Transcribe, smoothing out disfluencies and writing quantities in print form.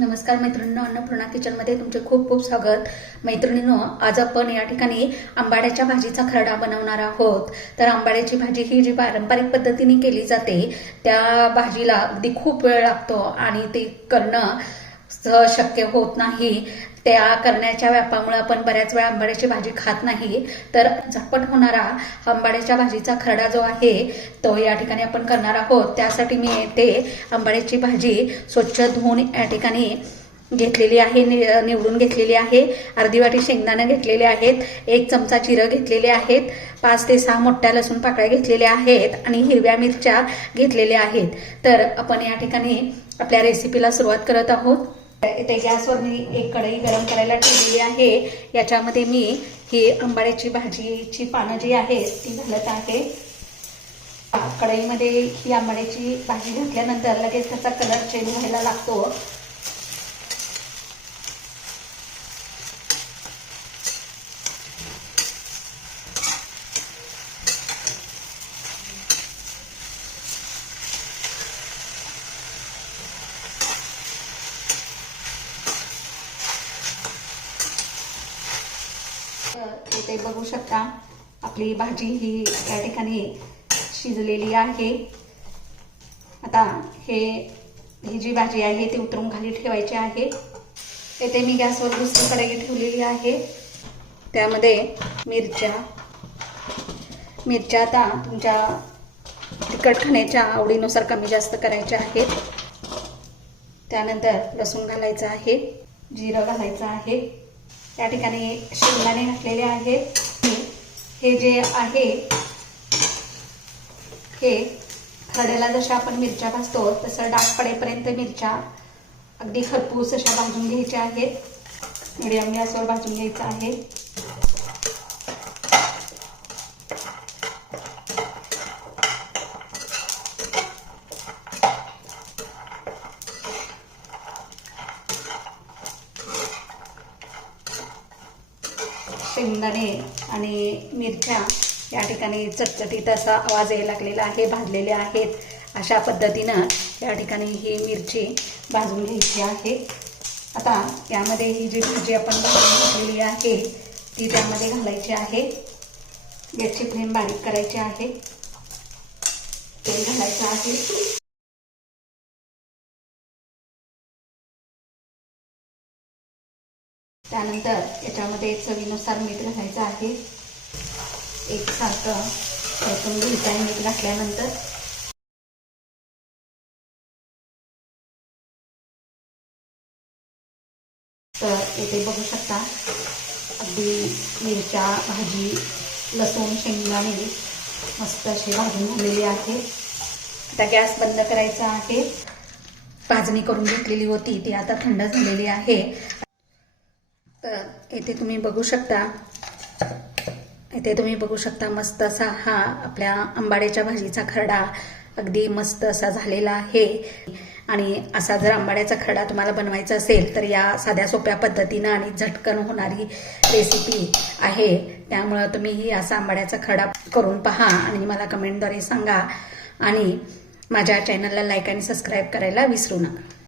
नमस्कार मैत्रिणींनो, अन्नपूर्णा किचनमध्ये तुमचे खूप खूप स्वागत। मैत्रिणींनो, आज आपण या ठिकाणी आंबाड्याच्या भाजीचा खरडा बनवणार आहोत। तर आंबाड्याची भाजी ही जी पारंपरिक पद्धतीने केली जाते त्या भाजीला अगदी खूप वेळ लागतो आणि ते करणं सहज शक्य होत नाही। त्या करण्याच्या व्यापामुळे आपण बऱ्याच वेळा आंबाड्याची भाजी खात नाही। तर झटपट होणारा आंबाड्याच्या भाजीचा खरडा जो आहे तो या ठिकाणी आपण करणार आहोत। त्यासाठी मी येथे आंबाड्याची भाजी स्वच्छ धुवून या ठिकाणी घेतलेली आहे, निवडून घेतलेली आहे। अर्धी वाटी शेंगदाणे घेतलेले आहेत, 1 चमचा जिरं घेतलेले आहेत, 5 ते 6 मोठ्या लसूण पाकळ्या घेतलेल्या आहेत आणि हिरव्या मिरच्या घेतलेल्या आहेत। तर आपण या ठिकाणी आपल्या रेसिपीला सुरुवात करत आहोत। इथे गॅसवर मी एक कढई गरम करायला ठेवलेली आहे। याच्यामध्ये मी ही आंबाड्याची भाजीची पानं जी आहेत ती घालत आहे। कढईमध्ये ही आंबाड्याची भाजी घातल्यानंतर लगेच त्याचा कलर चेंज व्हायला लागतो। इथे बघू शकता आपली भाजी ही या ठिकाणी शिजलेली आहे। आता ही जी भाजी आहे ती उतरून खाली ठेवायची आहे। इथे मी गॅसवर दुसरी कढई ठेवलेली आहे, त्यामध्ये मिरच्या आता तुमच्या तिखट खाण्याच्या आवडीनुसार कमी जास्त करायच्या आहेत। त्यानंतर लसूण घालायचं आहे, जिरं घालायचं आहे, या ठिकाणी शेंगदाणे घातलेले आहेत। हे जे आहे हे खरड्याला जशा आपण मिरच्या भाजतो तसं डाग पडेपर्यंत मिरच्या अगदी खरपूस अशा भाजून घ्यायच्या आहेत। मीडियम गॅसवर भाजून घ्यायचं आहे। शेंगदाणे आणि मिरच्या या ठिकाणी चटचटीत असा आवाज यायला लागलेला आहे, भाजलेले आहेत। अशा पद्धतीनं या ठिकाणी ही मिरची भाजून घ्यायची आहे। आता यामध्ये ही जी भाजी आपण भाजून घेतलेली आहे ती त्यामध्ये घालायची आहे। गॅसची फ्लेम बारीक करायची आहे, तेल घालायचं आहे। त्यानंतर याच्यामध्ये चवीनुसार मीठ घालायचं आहे। एकसारखं परतून घ्यायचं आहे मीठ घातल्यानंतर। तर इथे बघू शकता अगदी मिरच्या, भाजी, लसूण, शेंगदाणे मस्त अशी भाजून झालेली आहे। आता गॅस बंद करायचा आहे। भाजणी करून घेतलेली होती ती आता थंड झालेली आहे। तर इथे तुम्ही बघू शकता मस्त असा हा आपल्या आंबाड्याच्या भाजीचा खरडा अगदी मस्त असा झालेला आहे। आणि असा जर आंबाड्याचा खरडा तुम्हाला बनवायचा असेल तर या साध्या सोप्या पद्धतीनं आणि झटकन होणारी रेसिपी आहे। त्यामुळे तुम्ही ही असा आंबाड्याचा खरडा करून पहा आणि मला कमेंटद्वारे सांगा। आणि माझ्या चॅनलला लाईक आणि सबस्क्राईब करायला विसरू नका।